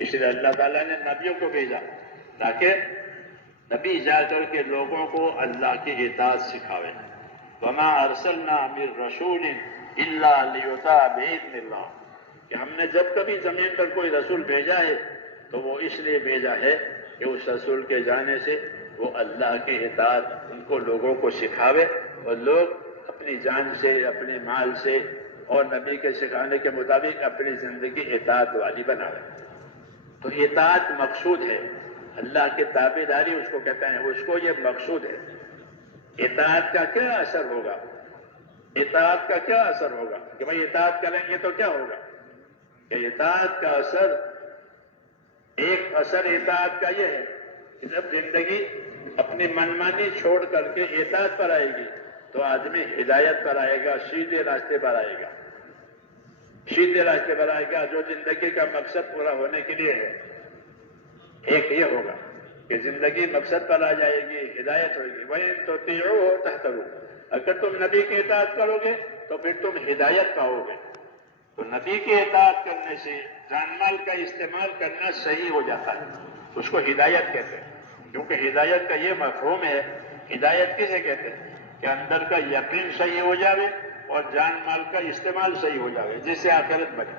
اس لیے اللہ تعالیٰ نے نبیوں کو بھیجا تاکہ نبی جا کر کے لوگوں کو اللہ کی اطاعت سکھاوے. وما ارسلنا من رسول الا لیطاع باذن اللہ، کہ ہم نے جب کبھی زمین پر کوئی رسول بھیجا ہے تو وہ اس لیے بھیجا ہے کہ اس رسول کے جانے سے وہ اللہ کی اطاعت ان کو لوگوں کو سکھاوے اور لوگ اپنی جان سے، اپنے مال سے اور نبی کے سکھانے کے مطابق اپنی زندگی اطاعت والی بناوے. تو اطاعت مقصود ہے، اللہ کی تابعداری اس کو کہتے ہیں، اس کو یہ مقصود ہے. اطاعت کا کیا اثر ہوگا؟ اطاعت کا کیا اثر ہوگا کہ بھائی اطاعت کریں گے تو کیا ہوگا؟ کہ اطاعت کا اثر، ایک اثر اطاعت کا یہ ہے کہ جب زندگی اپنی منمانی چھوڑ کر کے اطاعت پر آئے گی تو آدمی ہدایت پر آئے گا، سیدھے راستے پر آئے گا، سیدھے راستے پر آئے گا جو زندگی کا مقصد پورا ہونے کے لیے ہے. ایک یہ ہوگا کہ زندگی مقصد پر آ جائے گی، ہدایت ہوگی. وَإِن تُطِيعُوهُ تَهْتَدُوا، اگر تم نبی کی اطاعت کرو گے تو پھر تم ہدایت پاؤ گے. تو نبی کی اطاعت کرنے سے جان مال کا استعمال کرنا صحیح ہو جاتا ہے، اس کو ہدایت کہتے ہیں. کیونکہ ہدایت کا یہ مفہوم ہے، ہدایت کسے کہتے ہیں کہ اندر کا یقین صحیح ہو جاوے اور جان مال کا استعمال صحیح ہو جاوے جس سے آخرت بنے.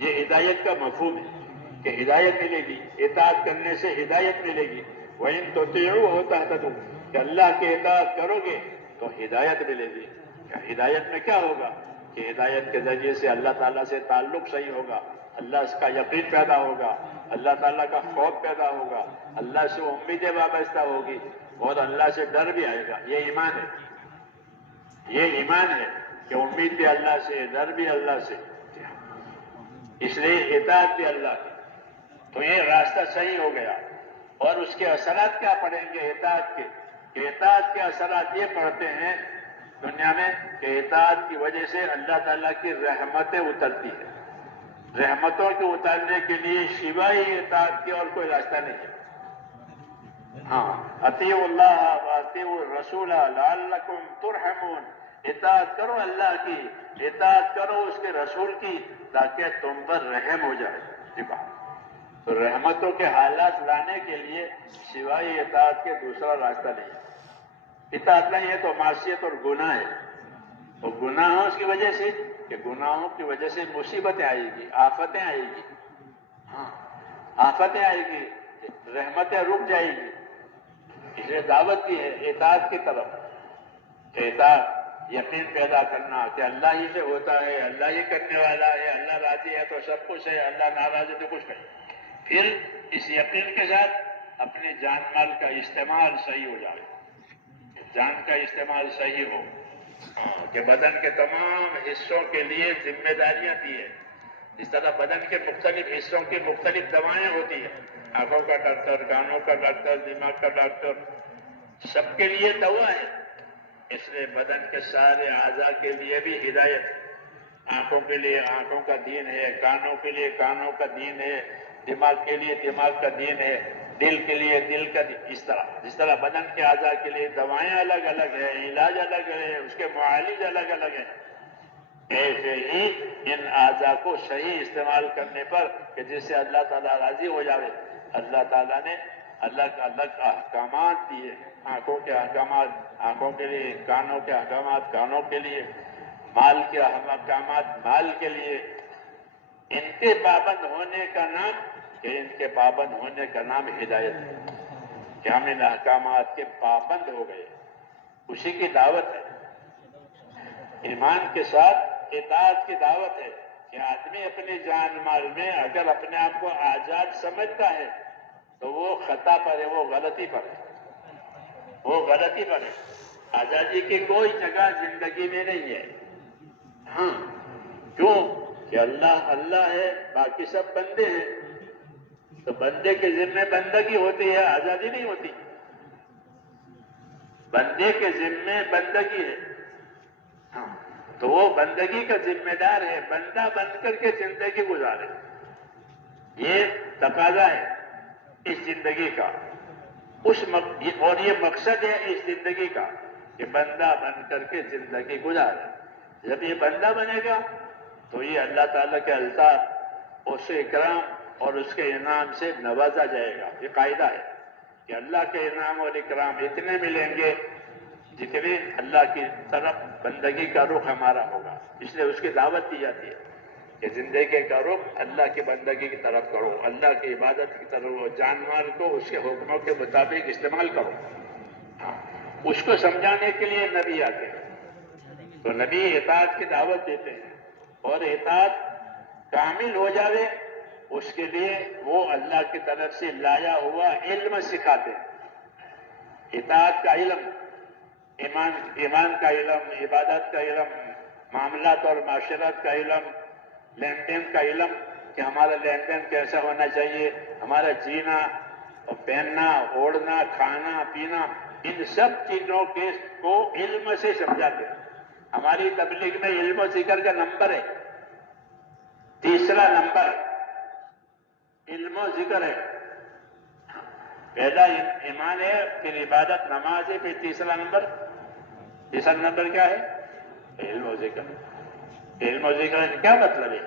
یہ ہدایت کا مفہوم ہے کہ ہدایت ملے گی، اطاعت کرنے سے ہدایت ملے گی. وَإِن تُطِيعُوهُ تَهْتَدُوا، کہ اللہ کی اطاعت کرو گے تو ہدایت ملے گی. ہدایت میں کیا ہوگا کہ ہدایت کے ذریعے سے اللہ تعالیٰ سے تعلق صحیح ہوگا، اللہ کا یقین پیدا ہوگا، اللہ تعالیٰ کا خوف پیدا ہوگا، اللہ سے امیدیں وابستہ ہوگی اور اللہ سے ڈر بھی آئے گا. یہ ایمان ہے، یہ ایمان ہے کہ امید بھی اللہ سے، ڈر بھی اللہ سے، اس لیے اطاعت بھی اللہ کی. تو یہ راستہ صحیح ہو گیا. اور اس کے اثرات کیا پڑیں گے اطاعت کے؟ کہ اطاعت کے اثرات یہ پڑتے ہیں دنیا میں کہ اطاعت کی وجہ سے اللہ تعالیٰ کی رحمتیں اترتی ہیں. رحمتوں کے اتارنے کے لیے سوائے اطاعت کے اور کوئی راستہ نہیں ہے. ہاں، اطیعوا اللہ واطیعوا الرسول لعلکم ترحمون، اطاعت کرو اللہ کی، اطاعت کرو اس کے رسول کی تاکہ تم پر رحم ہو جائے. تو رحمتوں کے حالات لانے کے لیے سوائے اطاعت کے دوسرا راستہ نہیں ہے. اطاعت نہیں ہے تو معصیت اور گناہ ہے. اور گناہوں کی وجہ سے، کہ گناہوں کی وجہ سے مصیبتیں آئے گی، آفتیں آئے گی. ہاں، آفتیں آئے گی، رحمتیں رک جائے گی. اس لیے دعوت کی ہے اطاعت کی طرف. اطاعت یقین پیدا کرنا کہ اللہ ہی سے ہوتا ہے، اللہ ہی کرنے والا ہے، اللہ راضی ہے تو سب کچھ ہے، اللہ ناراض ہے تو کچھ نہیں. پھر اس یقین کے ساتھ اپنے جان مال کا استعمال صحیح ہو جائے، جان کا استعمال صحیح ہو. کہ بدن کے تمام حصوں کے لیے ذمہ داریاں دی ہیں. اس طرح بدن کے مختلف حصوں کی مختلف دوائیں ہوتی ہیں. آنکھوں کا ڈاکٹر، کانوں کا ڈاکٹر، دماغ کا ڈاکٹر، سب کے لیے دوا ہے. اس لیے بدن کے سارے اعضاء کے لیے بھی ہدایت. آنکھوں کے لیے آنکھوں کا دین ہے، کانوں کے لیے کانوں کا دین ہے، دماغ کے لیے دماغ کا دین ہے، دل کے لیے دل کا دین. اس طرح جس طرح بدن کے اعضاء کے لیے دوائیں الگ الگ ہیں، علاج الگ ہے، اس کے معالج الگ الگ ہیں، ایسے ہی ان اعضاء کو صحیح استعمال کرنے پر کہ جس سے اللہ تعالیٰ راضی ہو جاوے. اللہ تعالیٰ نے الگ الگ احکامات دیے. آنکھوں کے احکامات آنکھوں کے لیے، کانوں کے احکامات کانوں کے لیے، مال کے احکامات مال کے لیے. ان کے پابند ہونے کا نام، کہ ان کے پابند ہونے کا نام ہدایت ہے. کہ ہم ان احکامات کے پابند ہو گئے، اسی کی دعوت ہے. ایمان کے ساتھ اطاعت کی دعوت ہے کہ آدمی اپنی جان مال میں اگر اپنے آپ کو آزاد سمجھتا ہے تو وہ خطا پر ہے، وہ غلطی پر ہے، وہ غلطی پر ہے. آزادی کی کوئی جگہ زندگی میں نہیں ہے. ہاں، کیوں کہ اللہ اللہ ہے، باقی سب بندے ہیں. تو بندے کے ذمہ بندگی ہوتی ہے، آزادی نہیں ہوتی. بندے کے ذمہ بندگی ہے. ہاں، تو وہ بندگی کا ذمہ دار ہے، بندہ بن کر کے زندگی گزارے. یہ تقاضا ہے اس زندگی کا، اور یہ مقصد ہے اس زندگی کا کہ بندہ بن کر کے زندگی گزارے. جب یہ بندہ بنے گا تو یہ اللہ تعالیٰ کے الطاف، اس اکرام اور اس کے انعام سے نوازا جائے گا. یہ قاعدہ ہے کہ اللہ کے انعام اور اکرام اتنے ملیں گے جتنے اللہ کی طرف بندگی کا رخ ہمارا ہوگا. اس لیے اس کی دعوت دی جاتی ہے کہ زندگی کا رخ اللہ کی بندگی کی طرف کرو، اللہ کی عبادت کی طرف، جان مال کو اس کے حکموں کے مطابق استعمال کرو. اس کو سمجھانے کے لیے نبی آتے ہیں. تو نبی اطاعت کی دعوت دیتے ہیں اور اطاعت کامل ہو جاوے اس کے لیے وہ اللہ کی طرف سے لایا ہوا علم سکھاتے ہیں. اطاعت کا علم، ایمان کا علم، عبادت کا علم، معاملات اور معاشرت کا علم، لین دین کا علم کہ ہمارا لین دین کیسا ہونا چاہیے، ہمارا جینا اور پہننا، اوڑھنا، کھانا پینا، ان سب چیزوں کو علم سے سمجھاتے ہیں. ہماری تبلیغ میں علم و ذکر کا نمبر ہے، تیسرا نمبر علم و ذکر ہے. پہلا ایمان ہے، پھر عبادت نماز ہے، پھر تیسرا نمبر کیا ہے؟ علم و ذکر. علم و ذکر کا کیا مطلب ہے؟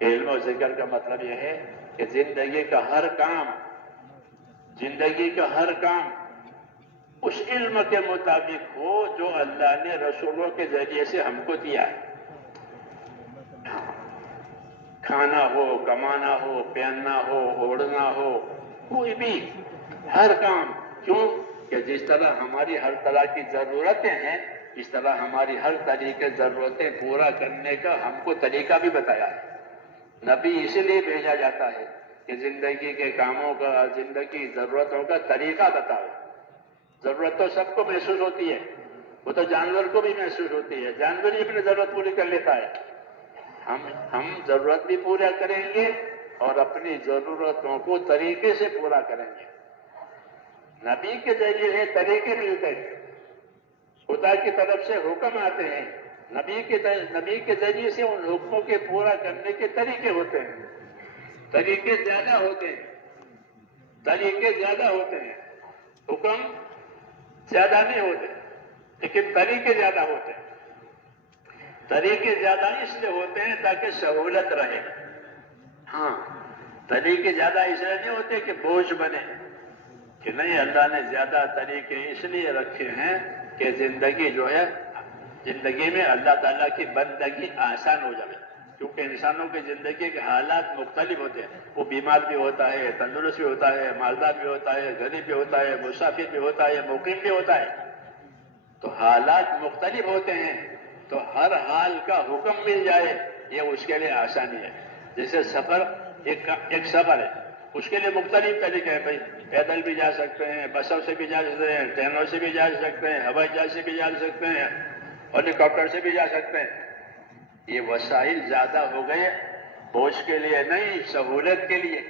علم و ذکر کا مطلب یہ ہے کہ زندگی کا ہر کام اس علم کے مطابق ہو جو اللہ نے رسولوں کے ذریعے سے ہم کو دیا ہے. کھانا ہو، کمانا ہو، پہننا ہو، اوڑھنا ہو، کوئی بھی ہر کام. کیوں کہ جس طرح ہماری ہر طرح کی ضرورتیں ہیں اس طرح ہماری ہر طرح کی ضرورتیں پورا کرنے کا ہم کو طریقہ بھی بتایا ہے. نبی اسی لیے بھیجا جاتا ہے کہ زندگی کے کاموں کا، زندگی ضرورتوں کا طریقہ بتاؤ. ضرورت تو سب کو محسوس ہوتی ہے، وہ تو جانور کو بھی محسوس ہوتی ہے، جانور ہی اپنی ضرورت پوری کر لیتا ہے. ہم ضرورت بھی پورا کریں گے اور اپنی ضرورتوں کو طریقے سے پورا کریں گے. نبی کے ذریعے طریقے ملتے ہیں، خدا کی طرف سے حکم آتے ہیں، نبی کے ذریعے سے ان حکموں کے پورا کرنے کے طریقے ہوتے ہیں. طریقے زیادہ ہوتے ہیں، حکم زیادہ نہیں ہوتے لیکن طریقے زیادہ ہوتے ہیں. طریقے زیادہ اس لیے ہوتے ہیں تاکہ سہولت رہے. ہاں، طریقے زیادہ اس لیے نہیں ہوتے کہ بوجھ بنے، کہ نہیں، اللہ نے زیادہ طریقے اس لیے رکھے ہیں کہ زندگی میں اللہ تعالیٰ کی بندگی آسان ہو جائے. کیونکہ انسانوں کی زندگی کے حالات مختلف ہوتے ہیں. وہ بیمار بھی ہوتا ہے، تندرست بھی ہوتا ہے، مالدار بھی ہوتا ہے، غریب بھی ہوتا ہے، مسافر بھی ہوتا ہے، مقیم بھی ہوتا ہے. تو حالات مختلف ہوتے ہیں، تو ہر حال کا حکم مل جائے یہ اس کے لیے آسانی ہے. جیسے سفر ایک سفر ہے، اس کے لیے مختلف طریقے ہیں. بھائی پیدل بھی جا سکتے ہیں، بسوں سے بھی جا سکتے ہیں، ٹرینوں سے بھی جا سکتے ہیں، ہوائی جہاز سے بھی جا سکتے ہیں، ہیلی کاپٹر سے بھی جا سکتے ہیں. یہ وسائل زیادہ ہو گئے بوجھ کے لیے نہیں، سہولت کے لیے.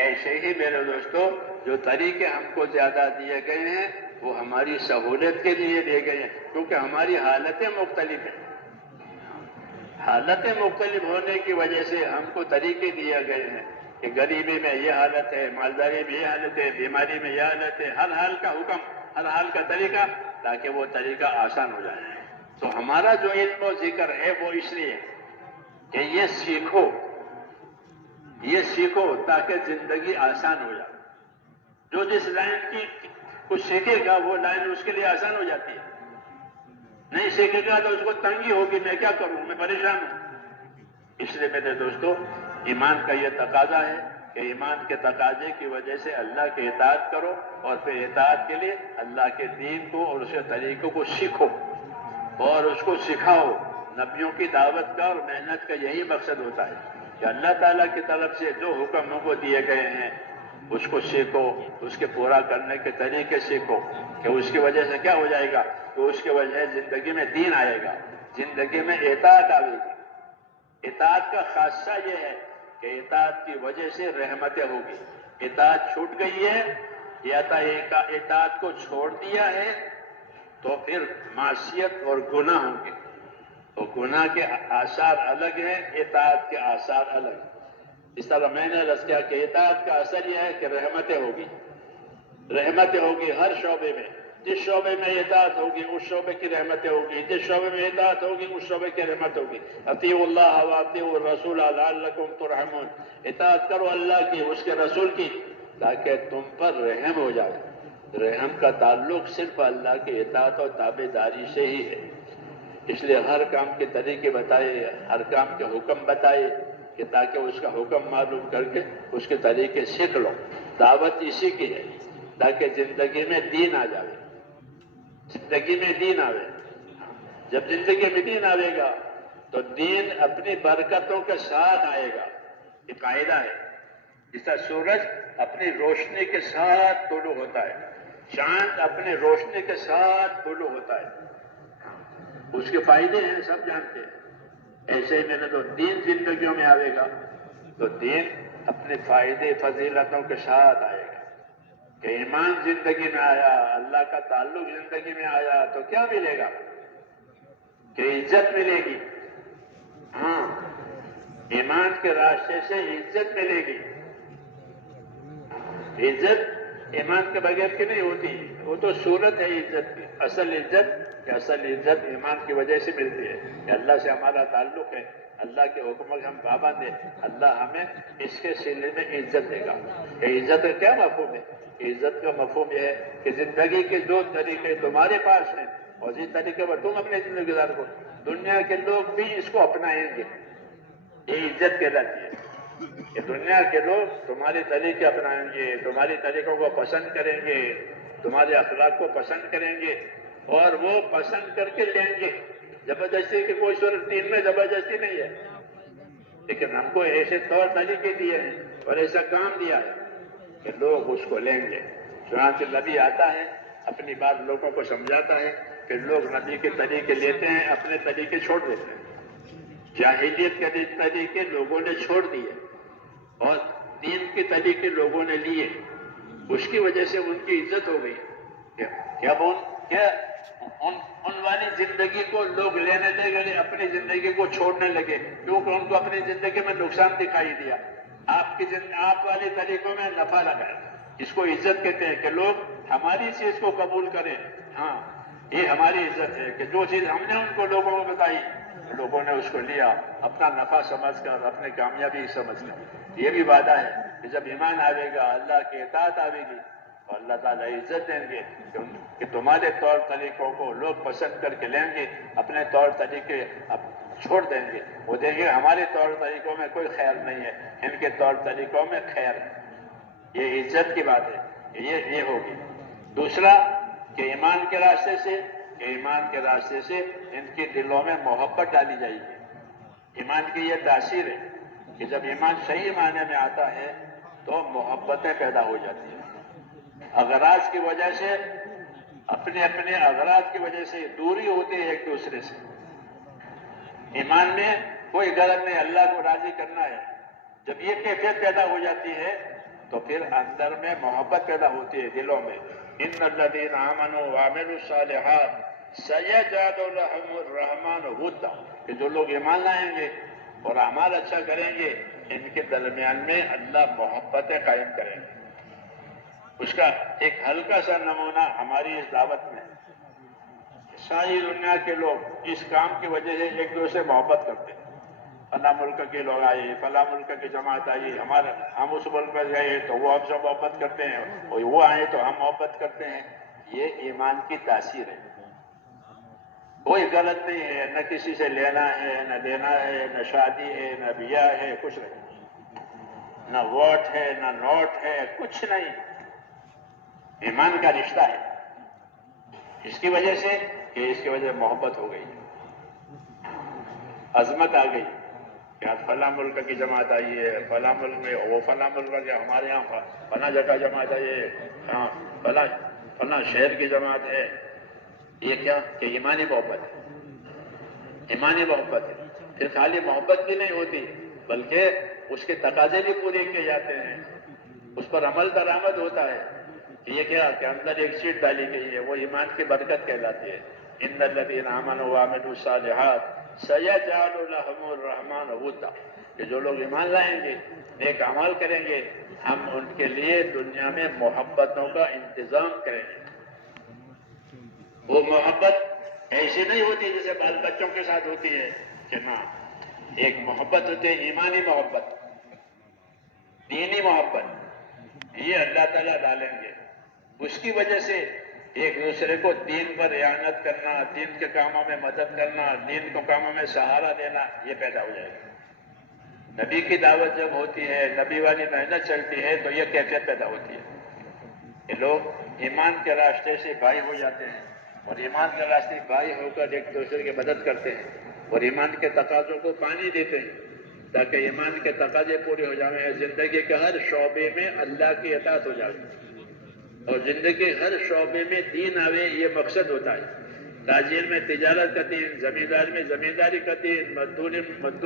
ایسے ہی میرے دوستو جو طریقے ہم کو زیادہ دیے گئے ہیں وہ ہماری سہولت کے لیے دیے گئے ہیں، کیونکہ ہماری حالتیں مختلف ہیں. حالتیں مختلف ہونے کی وجہ سے ہم کو طریقے دیے گئے ہیں کہ غریبی میں یہ حالت ہے، مالداری میں یہ حالت ہے، بیماری میں یہ حالت ہے. ہر حال کا حکم، ہر حال کا طریقہ، تاکہ وہ طریقہ آسان ہو جائے. تو ہمارا جو علم و ذکر ہے وہ اس لیے کہ یہ سیکھو تاکہ زندگی آسان ہو جائے. جو جس لائن کی کچھ سیکھے گا وہ لائن اس کے لیے آسان ہو جاتی ہے. نہیں سیکھے گا تو اس کو تنگی ہوگی، میں کیا کروں، میں پریشان ہوں. اس لیے میرے دوستو ایمان کا یہ تقاضا ہے کہ ایمان کے تقاضے کی وجہ سے اللہ کی اطاعت کرو اور پھر اطاعت کے لیے اللہ کے دین کو اور اس کے طریقوں کو سیکھو اور اس کو سکھاؤ. نبیوں کی دعوت کا اور محنت کا یہی مقصد ہوتا ہے کہ اللہ تعالیٰ کی طرف سے جو حکم کو دیے گئے ہیں اس کو سیکھو، اس کے پورا کرنے کے طریقے سیکھو. کہ اس کی وجہ سے کیا ہو جائے گا، کہ اس کی وجہ سے زندگی میں دین آئے گا، زندگی میں اطاعت آئے گی. اطاعت کا خاصہ یہ ہے کہ اطاعت کی وجہ سے رحمتیں ہوگی. اطاعت چھوٹ گئی ہے یا اطاعت کو چھوڑ دیا ہے تو پھر معصیت اور گناہ ہوں گے. تو گناہ کے آثار الگ ہیں، اطاعت کے آثار الگ ہیں. اس طرح میں نے عرض کیا کہ اطاعت کا اثر یہ ہے کہ رحمتیں ہوگی ہر شعبے میں. جس شعبے میں اطاعت ہوگی اس شعبے کی رحمتیں ہوگی، جس شعبے میں اطاعت ہوگی اس شعبے کی رحمت ہوگی۔ اطیعوا اللہ واطیعوا الرسول لعلکم ترحمون، اطاعت کرو اللہ کی، اس کے رسول کی، تاکہ تم پر رحم ہو جائے۔ رحم کا تعلق صرف اللہ کی اطاعت اور تابعداری سے ہی ہے، اس لیے ہر کام کے طریقے بتائے، ہر کام کے حکم بتائے کہ تاکہ اس کا حکم معلوم کر کے اس کے طریقے سیکھ لو۔ دعوت اسی کی ہے تاکہ زندگی میں دین آ جائے، زندگی میں دین آوے۔ جب زندگی میں دین آئے گا تو دین اپنی برکتوں کے ساتھ آئے گا۔ یہ قاعدہ ہے، جس طرح سورج اپنی روشنی کے ساتھ طلوع ہوتا ہے، چاند اپنی روشنی کے ساتھ طلوع ہوتا ہے، اس کے فائدے ہیں سب جانتے ہیں۔ ایسے ہی میں نے تو دین زندگیوں میں آئے گا تو دین اپنے فائدے فضیلتوں کے ساتھ آئے گا۔ کہ ایمان زندگی میں آیا، اللہ کا تعلق زندگی میں آیا تو کیا ملے گا؟ کہ عزت ملے گی۔ ہاں، ایمان کے راستے سے عزت ملے گی۔ عزت ایمان کے بغیر کی نہیں ہوتی، وہ تو صورت ہے عزت کی۔ اصل عزت ایمان کی وجہ سے ملتی ہے کہ اللہ سے ہمارا تعلق ہے، اللہ کے حکموں کے ہم پابند ہیں، اللہ ہمیں اس کے سلے میں عزت دے گا۔ کہ عزت کا کیا مفہوم ہے؟ عزت کا مفہوم یہ ہے کہ زندگی کے جو طریقے تمہارے پاس ہیں اور اسی طریقے پر تم اپنے زندگی گزار کو، دنیا کے لوگ بھی اس کو اپنائیں گے، یہ عزت کہلاتی ہے۔ کہ دنیا کے لوگ تمہارے طریقے اپنائیں گے، تمہارے طریقوں کو پسند کریں گے، تمہارے اخلاق کو پسند کریں گے اور وہ پسند کر کے لیں گے۔ زبردستی کی کوئی صورت دین میں زبردستی نہیں ہے، لیکن ہم کو ایسے طور طریقے دیے ہیں اور ایسا کام دیا ہے کہ لوگ اس کو لیں گے۔ چنانچہ نبی آتا ہے، اپنی بات لوگوں کو سمجھاتا ہے کہ لوگ نبی کے طریقے لیتے ہیں، اپنے طریقے چھوڑ دیتے ہیں۔ جاہلیت کے طریقے لوگوں نے چھوڑ دیے اور دین کے طریقے لوگوں نے لیے، اس کی وجہ سے ان کی عزت ہو گئی۔ کیا ان والی زندگی کو لوگ لینے لے گئے، اپنی زندگی کو چھوڑنے لگے، کیونکہ ان کو اپنی زندگی میں نقصان دکھائی دیا۔ آپ والی طریقوں میں نفع لگا، اس کو عزت کہتے ہیں کہ لوگ ہماری چیز کو قبول کریں۔ ہاں، یہ ہماری عزت ہے کہ جو چیز ہم نے ان کو لوگوں کو بتائی، لوگوں نے اس کو لیا اپنا نفع سمجھ کر، اپنی کامیابی سمجھ کر۔ یہ بھی وعدہ ہے کہ جب ایمان آئے گا، اللہ کی اطاعت آئے گی تو اللہ تعالیٰ عزت دیں گے کہ تمہارے طور طریقوں کو لوگ پسند کر کے لیں گے، اپنے طور طریقے چھوڑ دیں گے۔ وہ دیں گے ہمارے طور طریقوں میں کوئی خیر نہیں ہے، ان کے طور طریقوں میں خیر ہے۔ یہ عزت کی بات ہے، یہ ہوگی۔ دوسرا کہ ایمان کے راستے سے ان کے دلوں میں محبت ڈالی جائے گی۔ ایمان کی یہ تاثیر ہے کہ جب ایمان صحیح معنی میں آتا ہے تو محبتیں پیدا ہو جاتی ہیں۔ اغراض کی وجہ سے، اپنے اغراض کی وجہ سے دوری ہوتی ہے ایک دوسرے سے۔ ایمان میں کوئی غرض نہیں، اللہ کو راضی کرنا ہے۔ جب یہ کیفیت پیدا ہو جاتی ہے تو پھر اندر میں محبت پیدا ہوتی ہے دلوں میں۔ ان الذین آمنوا وعملوا الصالحات سیجعل لهم الرحمن ودا، کہ جو لوگ ایمان لائیں گے اور اعمال اچھا کریں گے، ان کے درمیان میں اللہ محبتیں قائم کریں گے۔ اس کا ایک ہلکا سا نمونہ ہماری اس دعوت میں، ساری دنیا کے لوگ اس کام کی وجہ سے ایک دوسرے سے محبت کرتے ہیں۔ فلاں ملک کے لوگ آئے، فلاں ملک کی جماعت آئی، ہم اس ملک میں گئے تو وہ ہم سے محبت کرتے ہیں، اور وہ آئے تو ہم محبت کرتے ہیں۔ یہ ایمان کی تاثیر ہے۔ کوئی غلط نہیں ہے، نہ کسی سے لینا ہے نہ دینا ہے، نہ شادی ہے نہ بیاہ ہے، کچھ نہیں، نہ ووٹ ہے نہ نوٹ ہے، کچھ نہیں۔ ایمان کا رشتہ ہے، اس کی وجہ سے کہ اس کی وجہ سے محبت ہو گئی، عظمت آ گئی کہ آج فلاں ملک کی جماعت آئی ہے، فلاں ملک میں وہ فلاں ملک کے، ہمارے یہاں فلاں جگہ جماعت آئی ہے، ہاں فلاں شہر کی جماعت ہے۔ یہ کیا کہ ایمانی محبت ہے، ایمانی محبت ہے۔ پھر خالی محبت بھی نہیں ہوتی بلکہ اس کے تقاضے بھی پورے کیے جاتے ہیں، اس پر عمل درآمد ہوتا ہے۔ یہ کیا کہ اندر ایک چیز ڈالی گئی ہے، وہ ایمان کی برکت کہلاتی ہے۔ ان الذین آمنوا وعملوا الصالحات سیجعل لهم الرحمن ودا، کہ جو لوگ ایمان لائیں گے، نیک اعمال کریں گے، ہم ان کے لیے دنیا میں محبتوں کا انتظام کریں گے۔ وہ محبت ایسی نہیں ہوتی جیسے بال بچوں کے ساتھ ہوتی ہے کہ نا، ایک محبت ہوتی ہے ایمانی محبت، دینی محبت، یہ اللہ تعالیٰ ڈالیں گے. اس کی وجہ سے ایک دوسرے کو دین پر اعانت کرنا، دین کے کاموں میں مدد کرنا، دین کے کاموں میں سہارا دینا، یہ پیدا ہو جائے گا. نبی کی دعوت جب ہوتی ہے، نبی والی محنت چلتی ہے تو یہ کیفیت پیدا ہوتی ہے کہ لوگ ایمان کے راستے سے بھائی ہو جاتے ہیں، اور ایمان کے راستے بھائی ہو کر ایک دوسرے کی مدد کرتے ہیں، اور ایمان کے تقاضوں کو پانی دیتے ہیں تاکہ ایمان کے تقاضے پورے ہو جائیں، زندگی کے ہر شعبے میں اللہ کی اطاعت ہو جائے، اور زندگی کے ہر شعبے میں دین آوے، یہ مقصد ہوتا ہے. تاجر میں تجارت کا دین، زمیندار میں زمینداری کا دین، مزدور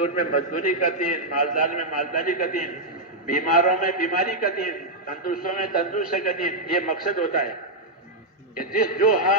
میں مزدوری کا دین، مالدار میں مالداری کا دین، بیماروں میں بیماری کا دین، تندرستوں میں تندرستی کا دین. یہ مقصد ہوتا ہے کہ جو حال